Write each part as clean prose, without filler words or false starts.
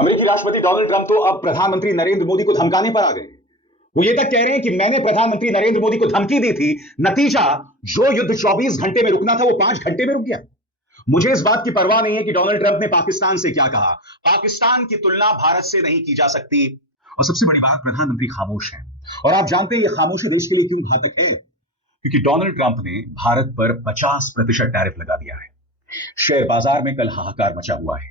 अमेरिकी राष्ट्रपति Donald Trump तो अब प्रधानमंत्री नरेंद्र मोदी को धमकाने पर आ गए। वो ये तक कह रहे हैं कि मैंने प्रधानमंत्री नरेंद्र मोदी को धमकी दी थी, नतीजा जो युद्ध 24 घंटे में रुकना था वो 5 घंटे में रुक गया। मुझे इस बात की परवाह नहीं है कि डोनाल्ड ट्रंप ने पाकिस्तान से क्या कहा। पाकिस्तान की तुलना भारत से नहीं की जा सकती। और सबसे बड़ी बात, प्रधानमंत्री खामोश हैं। और आप जानते हैं यह खामोशी देश के लिए क्यों घातक है? क्योंकि डोनाल्ड ट्रंप ने भारत पर 50% टैरिफ लगा दिया है। शेयर बाजार में कल हाहाकार मचा हुआ है।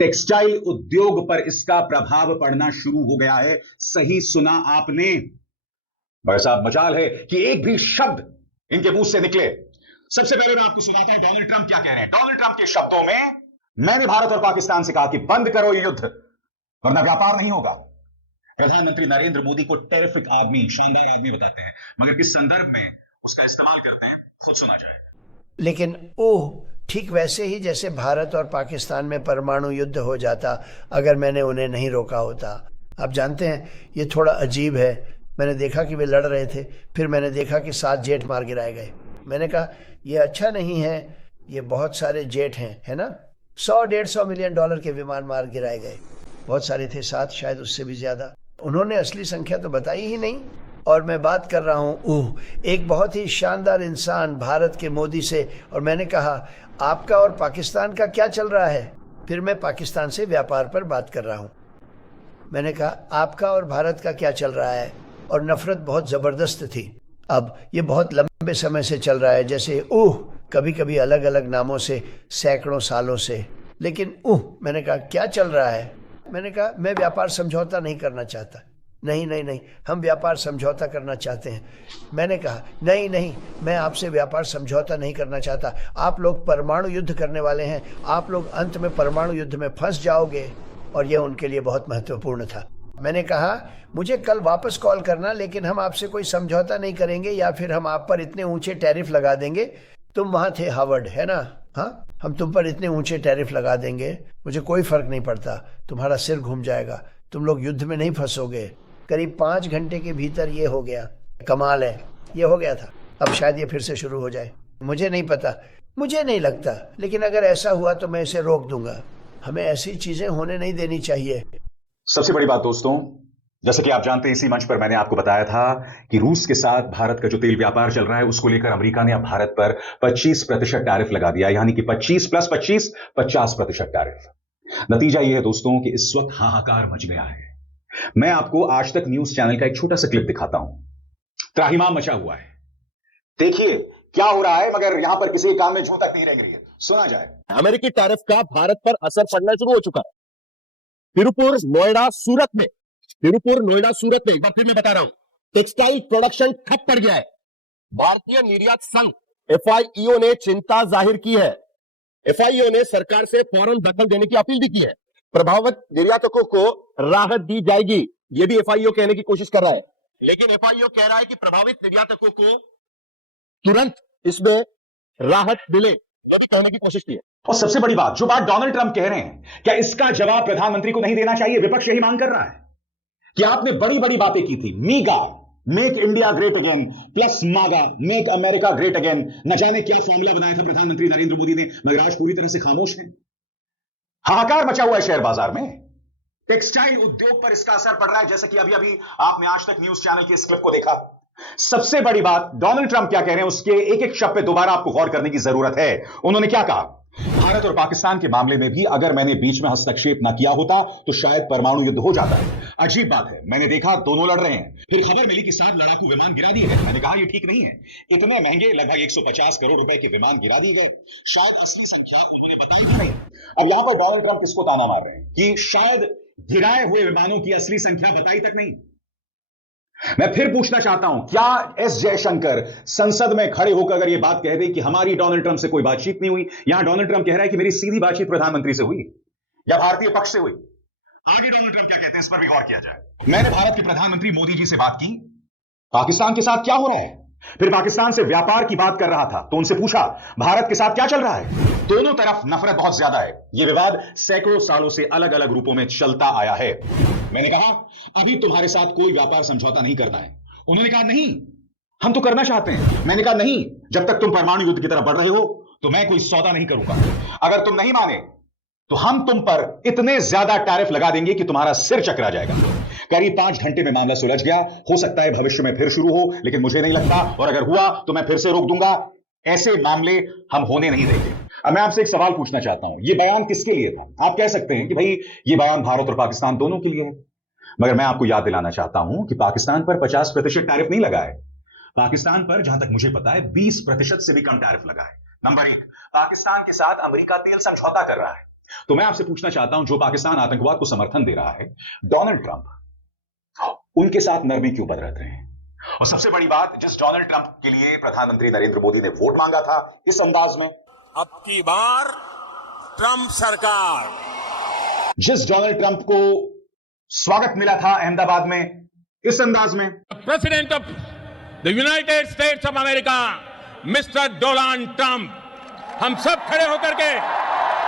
टेक्सटाइल उद्योग पर इसका प्रभाव पड़ना शुरू हो गया है। सही सुना आपने। भाई साहब, मजाल है कि एक भी शब्द इनके मुंह से निकले। सबसे पहले मैं आपको सुनाता हूं डोनाल्ड ट्रंप क्या कह रहे हैं। डोनाल्ड ट्रंप के शब्दों में, मैंने भारत और पाकिस्तान से कहा कि बंद करो ये युद्ध वरना व्यापार नहीं होगा। प्रधानमंत्री नरेंद्र मोदी को टेरिफिक आदमी, शानदार आदमी बताते हैं, मगर किस संदर्भ में उसका इस्तेमाल करते हैं खुद सुना जाए। लेकिन ठीक वैसे ही जैसे भारत और पाकिस्तान में परमाणु युद्ध हो जाता अगर मैंने उन्हें नहीं रोका होता। आप जानते हैं ये थोड़ा अजीब है। मैंने देखा कि वे लड़ रहे थे, फिर मैंने देखा कि 7 जेट मार गिराए गए। मैंने कहा ये अच्छा नहीं है, ये बहुत सारे जेट हैं, है ना। 100-150 मिलियन डॉलर के विमान मार गिराए गए। बहुत सारे थे, 7 शायद उससे भी ज्यादा। उन्होंने असली संख्या तो बताई ही नहीं। और मैं बात कर रहा हूँ एक बहुत ही शानदार इंसान भारत के मोदी से। और मैंने कहा आपका और पाकिस्तान का क्या चल रहा है। फिर मैं पाकिस्तान से व्यापार पर बात कर रहा हूँ। मैंने कहा आपका और भारत का क्या चल रहा है। और नफरत बहुत ज़बरदस्त थी। अब ये बहुत लंबे समय से चल रहा है, जैसे कभी कभी अलग अलग नामों से, सैकड़ों सालों से। लेकिन मैंने कहा क्या चल रहा है। मैंने कहा मैं व्यापार समझौता नहीं करना चाहता। नहीं नहीं नहीं, हम व्यापार समझौता करना चाहते हैं। मैंने कहा नहीं नहीं, मैं आपसे व्यापार समझौता नहीं करना चाहता। आप लोग परमाणु युद्ध करने वाले हैं, आप लोग अंत में परमाणु युद्ध में फंस जाओगे। और यह उनके लिए बहुत महत्वपूर्ण था। मैंने कहा मुझे कल वापस कॉल करना, लेकिन हम आपसे कोई समझौता नहीं करेंगे या फिर हम आप पर इतने ऊंचे टैरिफ लगा देंगे। तुम वहां थे हार्वर्ड, है ना। हाँ, हम तुम पर इतने ऊंचे टैरिफ लगा देंगे, मुझे कोई फर्क नहीं पड़ता। तुम्हारा सिर घूम जाएगा, तुम लोग युद्ध में नहीं फंसोगे। करीब 5 घंटे के भीतर ये हो गया। कमाल है, ये हो गया था। अब शायद ये फिर से शुरू हो जाए, मुझे नहीं पता, मुझे नहीं लगता। लेकिन अगर ऐसा हुआ तो मैं इसे रोक दूंगा। हमें ऐसी चीजें होने नहीं देनी चाहिए। सबसे बड़ी बात दोस्तों, जैसे कि आप जानते हैं इसी मंच पर मैंने आपको बताया था कि रूस के साथ भारत का जो तेल व्यापार चल रहा है उसको लेकर अमेरिका ने अब भारत पर 25% टैरिफ लगा दिया, यानी कि 25 + 25 50% टैरिफ। नतीजा यह है दोस्तों कि इस वक्त हाहाकार मच गया है। मैं आपको आज तक न्यूज चैनल का एक छोटा सा क्लिप दिखाता हूं। त्राहिमाम मचा हुआ है। देखिए क्या हो रहा है, मगर यहां पर किसी के कान में जूं तक नहीं रेंग रही है। सुना जाए। अमेरिकी टैरिफ का भारत पर असर पड़ना शुरू हो चुका है। तिरुपुर, नोएडा, सूरत में एक बार फिर मैं बता रहा हूं, टेक्सटाइल प्रोडक्शन ठप पड़ गया है। भारतीय निर्यात संघ FIEO ने चिंता जाहिर की है। FIEO ने सरकार से फौरन दखल देने की अपील भी की है। प्रभावित निर्यातकों को राहत दी जाएगी, यह भी FIEO कहने की कोशिश कर रहा है। लेकिन FIEO कह रहा है कि प्रभावित निर्यातकों को तुरंत इसमें राहत मिले, यह भी कहने की कोशिश की है। और सबसे बड़ी बात, जो बात डोनाल्ड ट्रंप कह रहे हैं, क्या इसका जवाब प्रधानमंत्री को नहीं देना चाहिए? विपक्ष यही मांग कर रहा है कि आपने बड़ी बड़ी बातें की थी। MIGA, make India great again, plus MAGA, make America great again. न जाने क्या फॉर्मूला बनाया था प्रधानमंत्री नरेंद्र मोदी ने, मगर आज पूरी तरह से खामोश है। हाहाकार मचा हुआ है शेयर बाजार में। टेक्सटाइल उद्योग पर इसका असर पड़ रहा है, जैसे कि अभी अभी आपने आज तक न्यूज चैनल की इस क्लिप को देखा। सबसे बड़ी बात, डोनाल्ड ट्रंप क्या कह रहे हैं उसके एक एक शब्द पे दोबारा आपको गौर करने की जरूरत है। उन्होंने क्या कहा? भारत और पाकिस्तान के मामले में भी अगर मैंने बीच में हस्तक्षेप ना किया होता तो शायद परमाणु युद्ध हो जाता है। अजीब बात है, मैंने देखा दोनों लड़ रहे हैं, फिर खबर मिली कि 7 लड़ाकू विमान गिरा दिए गए। मैंने कहा यह ठीक नहीं है। इतने महंगे लगभग 150 करोड़ रुपए के विमान गिरा दिए गए, शायद असली संख्या उन्होंने बताई नहीं। अब यहां पर डोनाल्ड ट्रंप किसको ताना मार रहे हैं कि शायद गिराए हुए विमानों की असली संख्या बताई तक नहीं। मैं फिर पूछना चाहता हूं, क्या एस जयशंकर संसद में खड़े होकर अगर यह बात कह दे कि हमारी डोनाल्ड ट्रंप से कोई बातचीत नहीं हुई, यहां डोनाल्ड ट्रंप कह रहा है कि मेरी सीधी बातचीत प्रधानमंत्री से हुई या भारतीय पक्ष से हुई। आगे डोनाल्ड ट्रंप क्या कहते हैं इस पर भी गौर किया जाए। मैंने भारत के प्रधानमंत्री मोदी जी से बात की, पाकिस्तान के साथ क्या हो रहा है, फिर पाकिस्तान से व्यापार की बात कर रहा था तो उनसे पूछा भारत के साथ क्या चल रहा है। दोनों तरफ नफरत बहुत ज्यादा है। यह विवाद सैकड़ों सालों से अलग अलग रूपों में चलता आया है। मैंने कहा अभी तुम्हारे साथ कोई व्यापार समझौता नहीं करना है। उन्होंने कहा नहीं, हम तो करना चाहते हैं। मैंने कहा नहीं, जब तक तुम परमाणु युद्ध की तरफ बढ़ रहे हो तो मैं कोई सौदा नहीं करूंगा। अगर तुम नहीं माने तो हम तुम पर इतने ज्यादा टैरिफ लगा देंगे कि तुम्हारा सिर चकरा जाएगा। करीब 5 घंटे में मामला सुलझ गया। हो सकता है भविष्य में फिर शुरू हो, लेकिन मुझे नहीं लगता, और अगर हुआ तो मैं फिर से रोक दूंगा। ऐसे मामले हम होने नहीं देंगे। अब मैं आपसे एक सवाल पूछना चाहता हूं, यह बयान किसके लिए था? आप कह सकते हैं कि भाई यह बयान भारत और पाकिस्तान दोनों के लिए है, मगर मैं आपको याद दिलाना चाहता हूं कि पाकिस्तान पर 50% टैरिफ नहीं लगा है। पाकिस्तान पर जहां तक मुझे पता है 20% से भी कम टैरिफ लगा है। नंबर 1, पाकिस्तान के साथ अमेरिका तेल समझौता कर रहा है। तो मैं आपसे पूछना चाहता हूं, जो पाकिस्तान आतंकवाद को समर्थन दे रहा है, डोनाल्ड ट्रंप उनके साथ नरमी क्यों बरत रहे हैं? और सबसे बड़ी बात, जिस डोनाल्ड ट्रंप के लिए प्रधानमंत्री नरेंद्र मोदी ने वोट मांगा था इस अंदाज में, अब की बार ट्रंप सरकार, जिस डोनाल्ड ट्रंप को स्वागत मिला था अहमदाबाद में इस अंदाज में, president of the United states of America mister Donald Trump, हम सब खड़े होकर के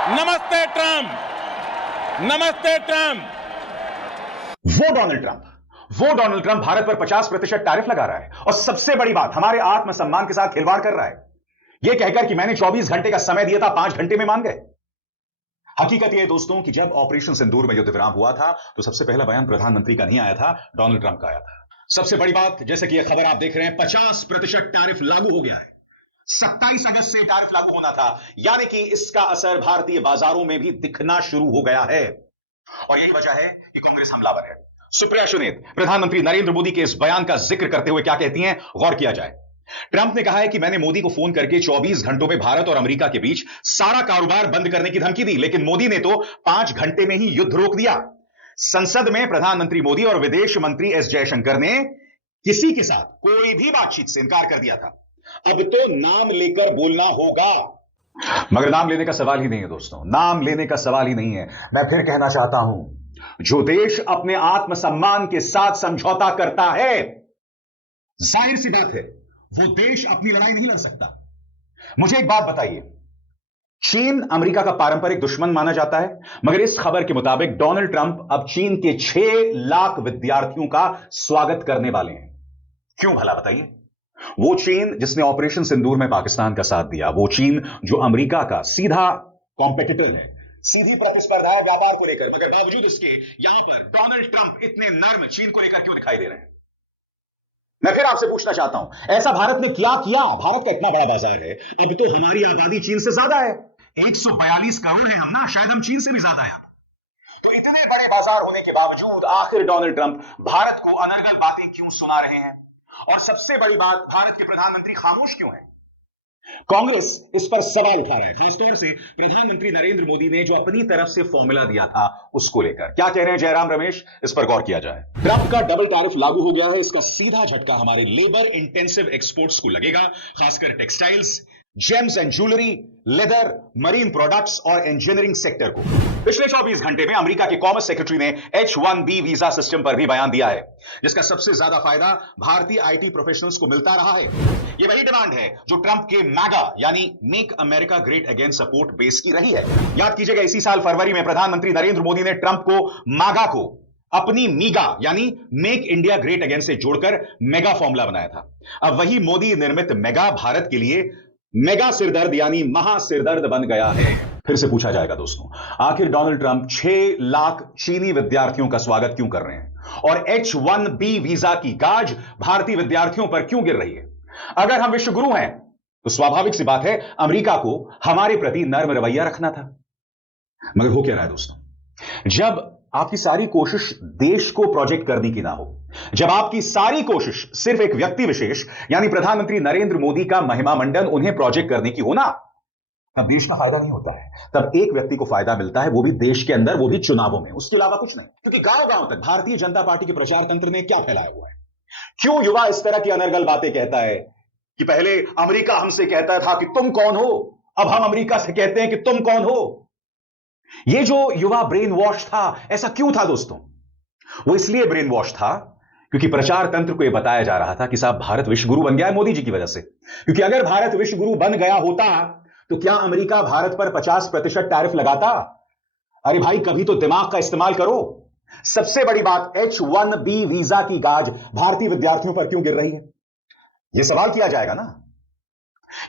नमस्ते ट्रंप, नमस्ते ट्रंप। वो डोनाल्ड ट्रंप भारत पर 50% टैरिफ लगा रहा है, और सबसे बड़ी बात, हमारे आत्मसम्मान के साथ खिलवाड़ कर रहा है, यह कहकर कि मैंने 24 घंटे का समय दिया था, 5 घंटे में मान गए। हकीकत यह है दोस्तों कि जब ऑपरेशन सिंदूर में युद्ध विराम हुआ था तो सबसे पहला बयान प्रधानमंत्री का नहीं आया था, डोनाल्ड ट्रंप का आया था। सबसे बड़ी बात, जैसे कि यह खबर आप देख रहे हैं, 50% टैरिफ लागू हो गया है। 27 अगस्त से टैरिफ लागू होना था, यानी कि इसका असर भारतीय बाजारों में भी दिखना शुरू हो गया है। और यही वजह है कि कांग्रेस हमलावर है। सुप्रिया सुनीत प्रधानमंत्री नरेंद्र मोदी के इस बयान का जिक्र करते हुए क्या कहती हैं, गौर किया जाए। ट्रंप ने कहा है कि मैंने मोदी को फोन करके 24 घंटों में भारत और अमेरिका के बीच सारा कारोबार बंद करने की धमकी दी, लेकिन मोदी ने तो 5 घंटे में ही युद्ध रोक दिया। संसद में प्रधानमंत्री मोदी और विदेश मंत्री एस जयशंकर ने किसी के साथ कोई भी बातचीत से इनकार कर दिया था। अब तो नाम लेकर बोलना होगा, मगर नाम लेने का सवाल ही नहीं है दोस्तों, नाम लेने का सवाल ही नहीं है। मैं फिर कहना चाहता हूं, जो देश अपने आत्मसम्मान के साथ समझौता करता है, जाहिर सी बात है वो देश अपनी लड़ाई नहीं लड़ सकता। मुझे एक बात बताइए, चीन अमेरिका का पारंपरिक दुश्मन माना जाता है, मगर इस खबर के मुताबिक डोनाल्ड ट्रंप अब चीन के 6 लाख विद्यार्थियों का स्वागत करने वाले हैं। क्यों भला बताइए? वो चीन जिसने ऑपरेशन सिंदूर में पाकिस्तान का साथ दिया, वो चीन जो अमेरिका का सीधा कॉम्पिटिटर है, सीधी प्रतिस्पर्धा है व्यापार को लेकर, मगर बावजूद इसके यहां पर डोनाल्ड ट्रंप इतने नर्म चीन को लेकर क्यों दिखाई दे रहे हैं? मैं फिर आपसे पूछना चाहता हूं, ऐसा भारत ने क्या किया? भारत का इतना बड़ा बाजार है, अब तो हमारी आबादी चीन से ज्यादा है, 142 करोड़ है हम ना, शायद हम चीन से भी ज्यादा है। तो इतने बड़े बाजार होने के बावजूद आखिर डोनाल्ड ट्रंप भारत को अनर्गल बातें क्यों सुना रहे हैं? और सबसे बड़ी बात, भारत के प्रधानमंत्री खामोश क्यों है? कांग्रेस इस पर सवाल उठा रहा है, खासतौर से प्रधानमंत्री नरेंद्र मोदी ने जो अपनी तरफ से फॉर्मूला दिया था उसको लेकर। क्या कह रहे हैं जयराम रमेश, इस पर गौर किया जाए। ट्रंप का डबल टैरिफ लागू हो गया है, इसका सीधा झटका हमारे लेबर इंटेंसिव एक्सपोर्ट्स को लगेगा, खासकर textiles, James and jewellery, leather, marine products और इंजीनियरिंग सेक्टर को। पिछले 24 घंटे में अमेरिका के कॉमर्स सेक्रेटरी ने H-1B वीजा सिस्टम पर भी बयान दिया है, जिसका सबसे ज्यादा फायदा भारतीय आईटी प्रोफेशनल्स को मिलता रहा है। यह वही डिमांड है जो ट्रंप के मैगा यानी make America great again support base की रही है। याद कीजिएगा, इसी साल फरवरी में प्रधानमंत्री नरेंद्र मोदी ने ट्रंप को मागा को अपनी मीगा यानी मेक इंडिया ग्रेट अगेन से जोड़कर मेगा फॉर्मूला बनाया था। अब वही मोदी निर्मित मेगा भारत के लिए मेगा सिरदर्द यानी महा सिरदर्द बन गया है। फिर से पूछा जाएगा दोस्तों, आखिर डोनाल्ड ट्रंप 6 लाख चीनी विद्यार्थियों का स्वागत क्यों कर रहे हैं, और H-1B वीजा की गाज भारतीय विद्यार्थियों पर क्यों गिर रही है? अगर हम विश्व गुरु हैं तो स्वाभाविक सी बात है अमेरिका को हमारे प्रति नर्म रवैया रखना था। मगर हो क्या रहा है दोस्तों, जब आपकी सारी कोशिश देश को प्रोजेक्ट करने की ना हो, जब आपकी सारी कोशिश सिर्फ एक व्यक्ति विशेष यानी प्रधानमंत्री नरेंद्र मोदी का महिमा मंडन उन्हें प्रोजेक्ट करने की हो ना, तब देश का फायदा नहीं होता है। तब एक व्यक्ति को फायदा मिलता है, वो भी देश के अंदर, वो भी चुनावों में, उसके अलावा कुछ नहीं। क्योंकि गांव गांव तक भारतीय जनता पार्टी के प्रचार तंत्र ने क्या फैलाया हुआ है? क्यों युवा इस तरह की अनर्गल बातें कहता है कि पहले अमेरिका हमसे कहता था कि तुम कौन हो, अब हम अमेरिका से कहते हैं कि तुम कौन हो। ये जो युवा ब्रेन वॉश था, ऐसा क्यों था दोस्तों? वो इसलिए ब्रेन वॉश था क्योंकि प्रचार तंत्र को यह बताया जा रहा था कि साहब भारत विश्व गुरु बन गया है मोदी जी की वजह से। क्योंकि अगर भारत विश्व गुरु बन गया होता तो क्या अमेरिका भारत पर 50% टैरिफ लगाता? अरे भाई, कभी तो दिमाग का इस्तेमाल करो। सबसे बड़ी बात, H-1B वीजा की गाज भारतीय विद्यार्थियों पर क्यों गिर रही है, यह सवाल किया जाएगा ना।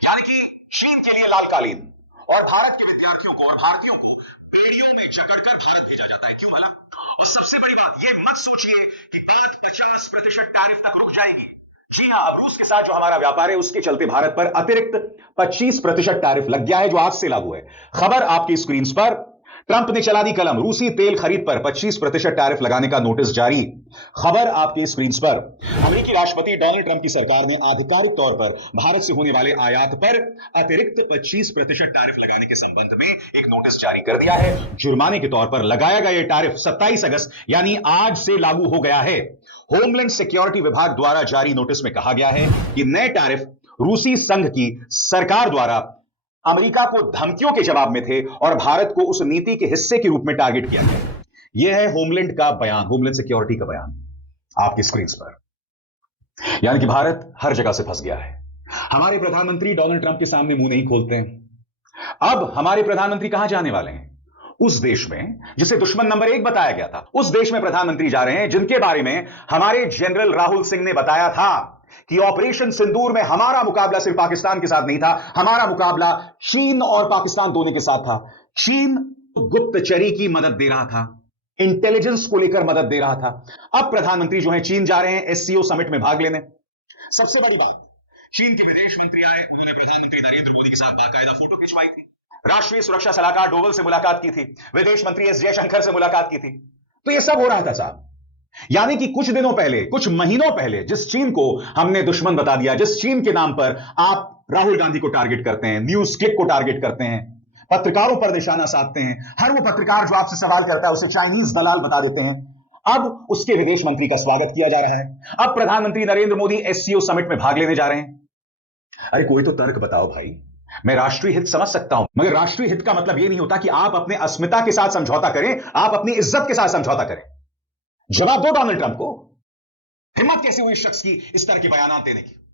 यानी कि चीन के लिए लाल कालीन और भारत के विद्यार्थियों को और भारतीयों को बेड़ियों और सबसे बड़ी बात, ये मत सोचिए कि बात 50% टैरिफ तक रुक जाएगी। जी हां, अब रूस के साथ जो हमारा व्यापार है उसके चलते भारत पर अतिरिक्त 25% टैरिफ लग गया है, जो आज से लागू है। खबर आपकी स्क्रीन पर, ट्रंप ने चला दी कलम, रूसी तेल खरीद पर 25% टैरिफ लगाने का नोटिस जारी। खबर आपके स्क्रीन पर, अमेरिकी राष्ट्रपति डोनाल्ड ट्रंप की सरकार ने आधिकारिक तौर पर भारत से होने वाले आयात पर अतिरिक्त 25% टैरिफ लगाने के संबंध में एक नोटिस जारी कर दिया है। जुर्माने के तौर पर लगाया गया यह टैरिफ 27 अगस्त यानी आज से लागू हो गया है। होमलैंड सिक्योरिटी विभाग द्वारा जारी नोटिस में कहा गया है कि नए टैरिफ रूसी संघ की सरकार द्वारा अमेरिका को धमकियों के जवाब में थे और भारत को उस नीति के हिस्से के रूप में टारगेट किया गया। यह है होमलैंड का बयान, होमलैंड सिक्योरिटी का बयान आपकी स्क्रीन पर। यानी कि भारत हर जगह से फंस गया है। हमारे प्रधानमंत्री डोनाल्ड ट्रंप के सामने मुंह नहीं खोलते हैं। अब हमारे प्रधानमंत्री कहां जाने वाले हैं? उस देश में जिसे दुश्मन नंबर 1 बताया गया था, उस देश में प्रधानमंत्री जा रहे हैं जिनके बारे में हमारे जनरल राहुल सिंह ने बताया था कि ऑपरेशन सिंदूर में हमारा मुकाबला सिर्फ पाकिस्तान के साथ नहीं था, हमारा मुकाबला चीन और पाकिस्तान दोनों के साथ था। चीन गुप्तचरी की मदद दे रहा था, इंटेलिजेंस को लेकर मदद दे रहा था। अब प्रधानमंत्री जो है चीन जा रहे हैं एससीओ समिट में भाग लेने। सबसे बड़ी बात, चीन के विदेश मंत्री आए, उन्होंने प्रधानमंत्री नरेंद्र मोदी के साथ बाकायदा फोटो खिंचवाई थी, राष्ट्रीय सुरक्षा सलाहकार डोवल से मुलाकात की थी, विदेश मंत्री एस जयशंकर से मुलाकात की थी। तो यह सब हो रहा था साहब। यानी कि कुछ दिनों पहले, कुछ महीनों पहले जिस चीन को हमने दुश्मन बता दिया, जिस चीन के नाम पर आप राहुल गांधी को टारगेट करते हैं, न्यूज क्लिक को टारगेट करते हैं, पत्रकारों पर निशाना साधते हैं, हर वो पत्रकार जो आपसे सवाल करता है उसे चाइनीज दलाल बता देते हैं, अब उसके विदेश मंत्री का स्वागत किया जा रहा है। अब प्रधानमंत्री नरेंद्र मोदी एससीओ समिट में भाग लेने जा रहे हैं। अरे कोई तो तर्क बताओ भाई। मैं राष्ट्रीय हित समझ सकता हूं, मगर राष्ट्रीय हित का मतलब यह नहीं होता कि आप अपने अस्मिता के साथ समझौता करें, आप अपनी इज्जत के साथ समझौता करें। जवाब दो डोनाल्ड ट्रंप को। हिम्मत कैसे हुई इस शख्स की इस तरह के बयान देने की?